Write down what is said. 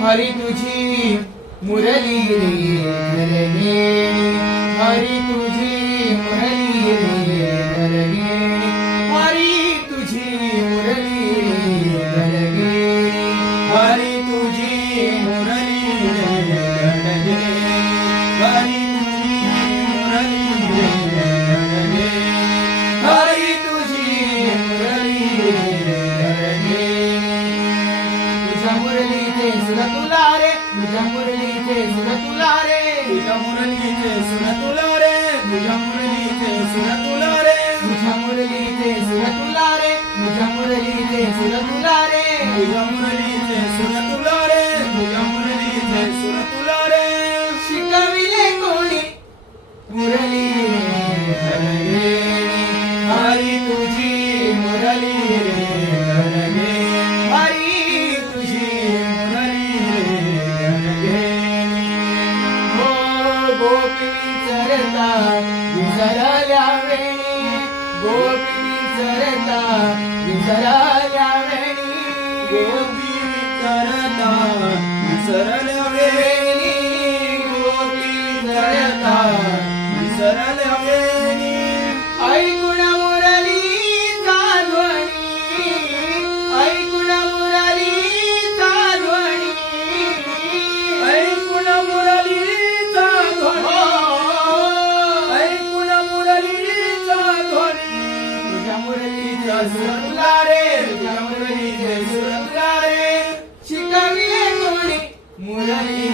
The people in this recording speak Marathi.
हरी तुझी मुरली रे हरी तुझी मुरली रे हरी तुझी मुरली रे हरी మురళీజే సురతులారే భుజ మురళీజే సురతులారే. భుజ మురళీజే సురతులారే భుజ మురళీజే సురతులారే. భుజ మురళీజే సురతులారే భుజ మురళీజే సురతులారే. భుజ మురళీజే సురతులారే భుజ మురళీజే సురతులారే. चरता विसरल्या वेणी गोपी चरता विसरल्या वेणी गोपी करता विसरल्या वेणी मुरलीचा सुरतला रे तुझ्या मुरलीचे सुरतला रे. कोणी? मुरली